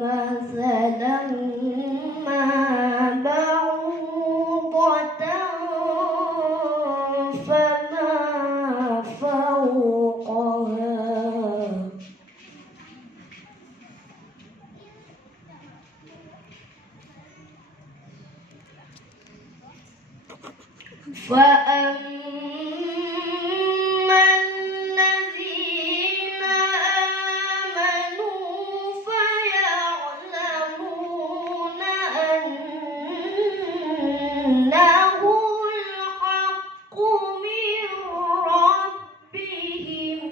مثلا ما بعوضة فما فوقها فأما الذين آمنوا فيعلمون أنه الحق من ربهم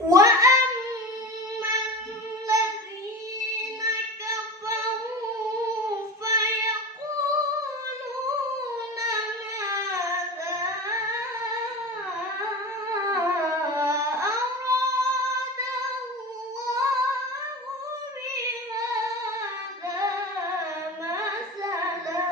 وأما الذين كفروا فيقولون ماذا أراد الله بهذا مثلا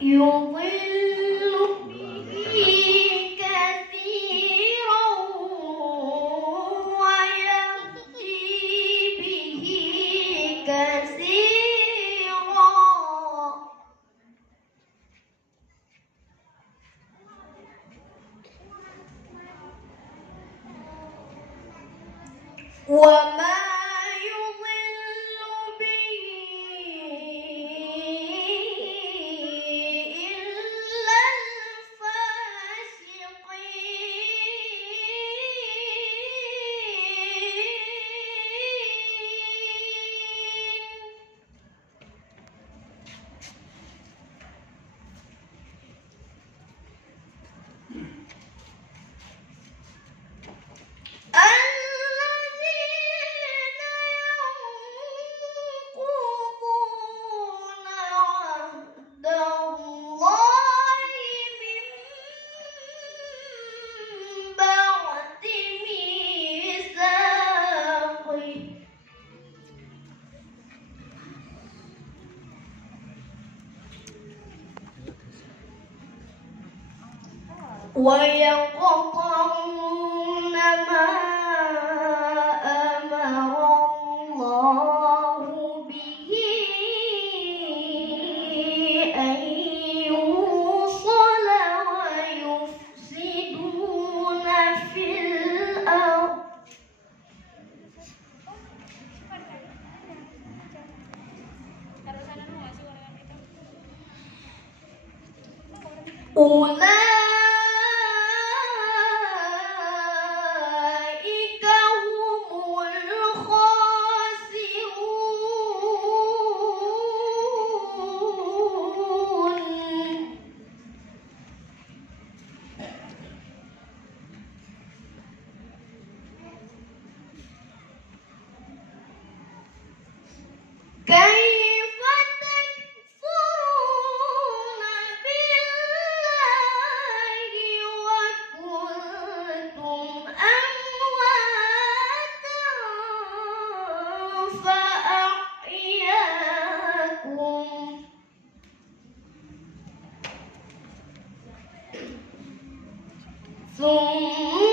يضل به كثيرا ويهدي به كثيرا وما يضل به إلا الذين ينقضون عهد الله من بعد ميثاقه ويقطعون ما أمر الله به أن يوصل ويفسدون في الأرض أولئك هم الخاسرون كيف تكفرون بالله وكنتم أمواتا فأحياكم ثم